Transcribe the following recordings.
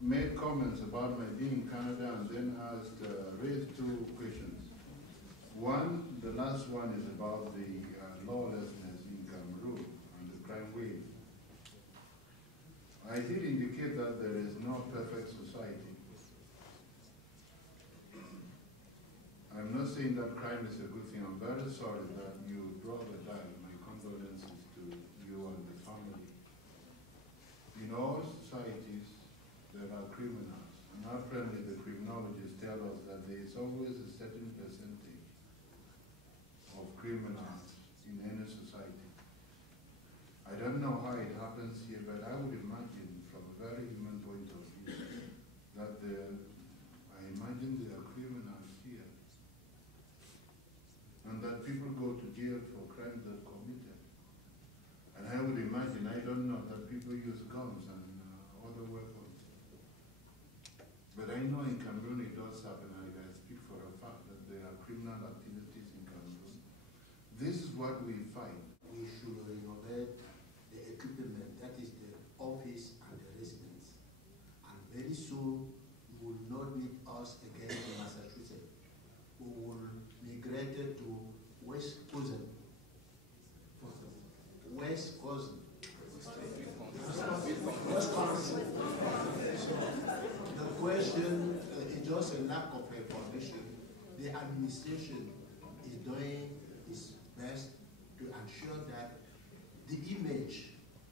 made comments about my being in Canada and then raised two questions. One, the last one is about the lawlessness in Cameroon and the crime wave. I did indicate that there is no perfect society. I'm not saying that crime is a good thing. I'm very sorry that you brought the dial. My condolences to you and the family. In all societies, there are criminals. And apparently the criminologists tell us that there is always a certain percentage of criminals in any society. I don't know how it happens here, but I would imagine from a very human point of view that I imagine there are criminals here. And that people go to jail for crimes they've committed. And I would imagine, I don't know, that people use guns and other weapons. But I know in Cameroon it does happen, and I speak for a fact that there are criminal activities in Cameroon. This is what we fight. We should renovate the equipment, that is the office and the residence. And very soon, you will not need us again in Massachusetts. We will migrate to West Cousin. West Cousin. The question is just a lack of information. The administration is doing its best to ensure that the image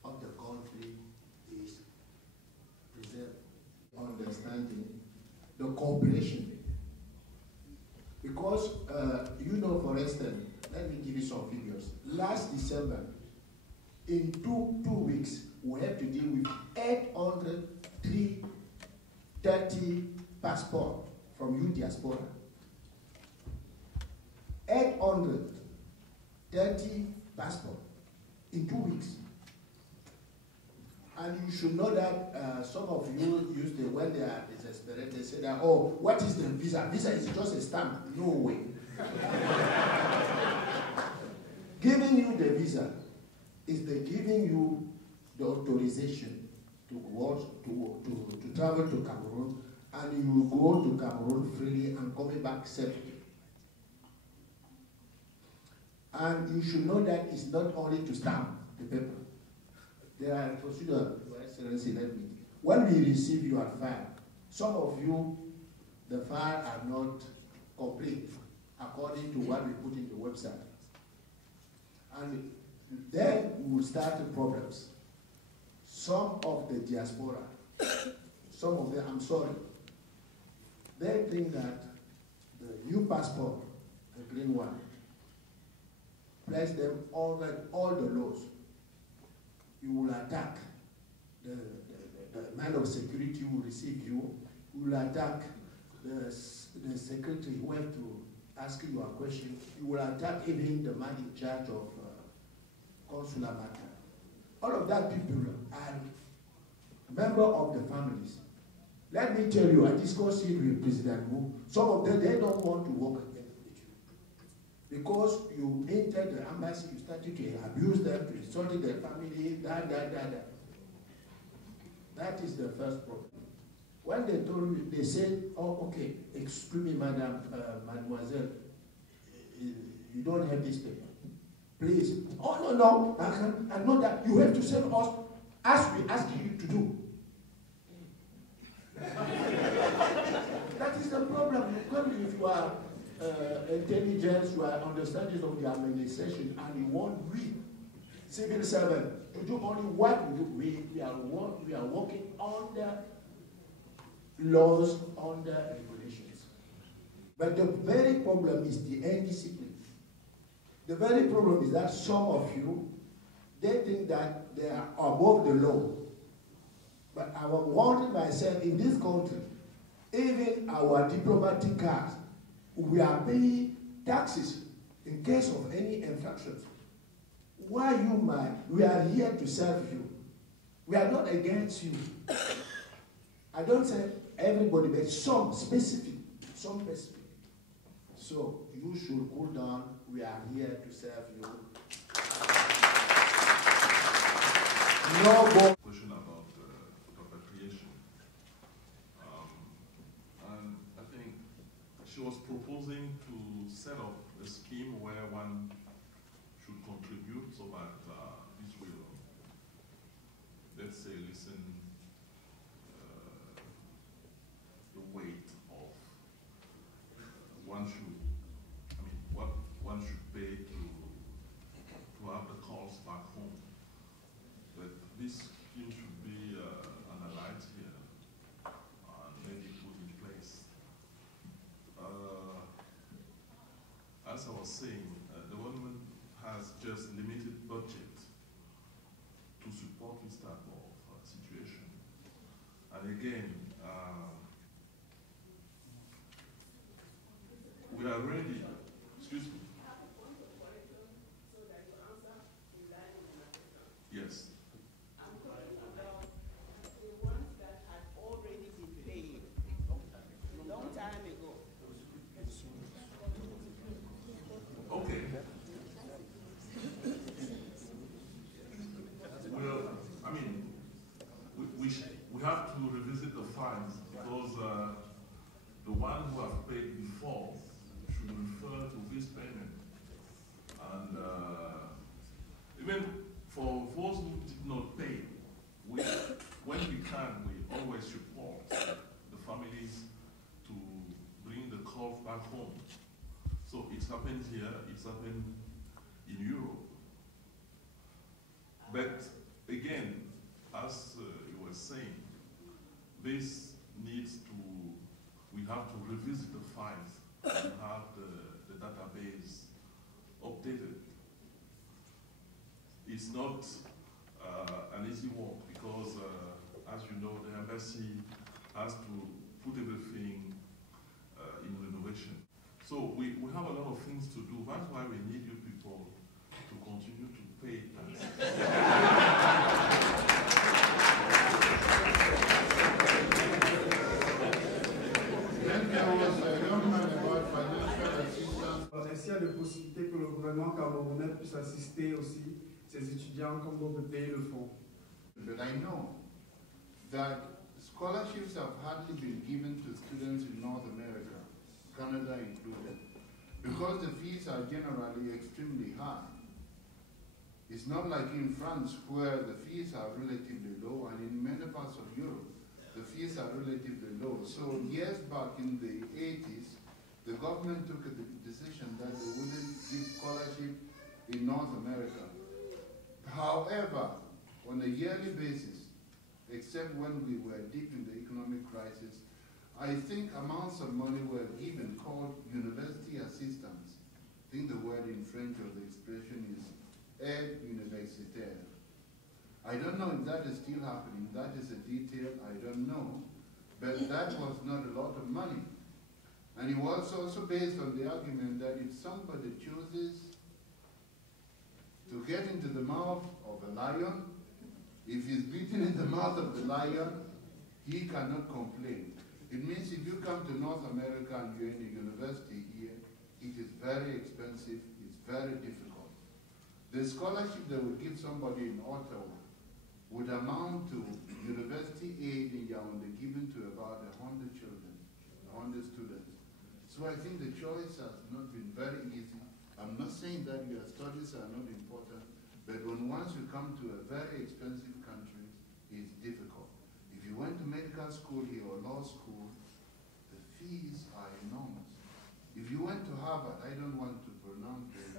of the country is preserved. Understanding the cooperation. Because, for instance, let me give you some figures. Last December, in two weeks, we have to deal with 830 passports from you diaspora. 830 passports in 2 weeks. And you should know that some of you use the, when they are desperate, they say that, oh, what is the visa? Visa is just a stamp. No way. Giving you the visa is the giving you the authorization to travel to Cameroon, and you go to Cameroon freely and coming back safely. And you should know that it's not only to stamp the paper. There are procedures, Your Excellency, when we receive your file, some of you, the file are not complete according to what we put in the website. And then we will start the problems. Some of the diaspora, some of them, I'm sorry, they think that the new passport, the green one, place them all the laws. You will attack the man of security who will receive you. You will attack the secretary who have to ask you a question. You will attack even the man in charge of consular matter. All of that people are members of the families. Let me tell you, I discussed it with President Wu. Some of them, they don't want to work again with you. Because you entered the embassy, you started to abuse them, to insult their family, That is the first problem. When they told me, they said, oh, okay, excuse me, mademoiselle, you don't have this paper. Please. Oh, no, I know that you have to send us as we ask you to do. That is the problem. If you are intelligence, you are understanding of the administration, and you want we, civil servant, to do only what we do. We are working under laws, under regulations. But the very problem is the indiscipline. The very problem is that some of you, they think that they are above the law. But I was wondering myself, in this country, even our diplomatic cards, we are paying taxes in case of any infractions. Why you, man? We are here to serve you. We are not against you. I don't say everybody, but some specific. So you should cool down. We are here to serve you. No more. Question about repatriation. was proposing to set up a scheme where one should contribute so that this will, let's say, lessen the weight of what one should pay to have the calls back home. But this scheme should be analyzed here and maybe put in place. As I was saying, the government has just limited budget to support this type of situation. And again, we are ready. Excuse me. Yes. I'm talking about the ones that had already been paid a long time ago. Okay. Well, I mean, we have to revisit the fines because the one who have paid before should refer to this payment. And even for those who did not pay, when we can, we always support the families to bring the calls back home. So it's happened here, it's happened in Europe. But again, as you were saying, this needs to, we have to revisit the files and have the database updated. It's not an easy work because, as you know, the embassy has to put everything in renovation. So we have a lot of things to do. That's why we need you people to continue to pay taxes. Est-ce qu'il y a des possibilités que le gouvernement camerounais puisse assister aussi ces étudiants comme d'autres pays le font? But I know that scholarships have hardly been given to students in North America, Canada included, because the fees are generally extremely high. It's not like in France where the fees are relatively low, and in many parts of Europe, the fees are relatively low. So years back in the 80s, the government took a decision that they wouldn't give scholarship in North America. However, on a yearly basis, except when we were deep in the economic crisis, I think amounts of money were given called university assistance. I think the word in French or the expression is aide universitaire. I don't know if that is still happening. That is a detail I don't know. But that was not a lot of money. And it was also based on the argument that if somebody chooses to get into the mouth of a lion, if he's beaten in the mouth of the lion, he cannot complain. It means if you come to North America and you're in a university here, it is very expensive, it's very difficult. The scholarship they would give somebody in Ottawa would amount to university aid in Yaoundé given to about 100 children, 100 students. So I think the choice has not been very easy. I'm not saying that your studies are not important, but once you come to a very expensive country, it's difficult. If you went to medical school here or law school, the fees are enormous. If you went to Harvard, I don't want to pronounce it,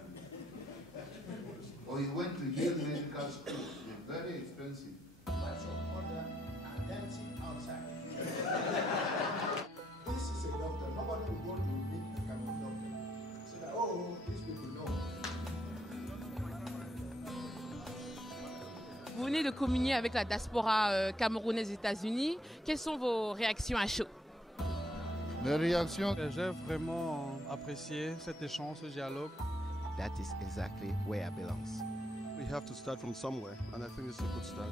or you went to Yale Medical School, they're very expensive. Lots of order and dancing outside. This is a doctor. Nobody will go to meet a Cameroon doctor. So that, oh, these people know. Vous venez de communier avec la diaspora camerounaise aux États-Unis. Quelles sont vos réactions à chaud? Les réactions. J'ai vraiment apprécié cet échange, ce dialogue. That is exactly where I belong. We have to start from somewhere, and I think it's a good start.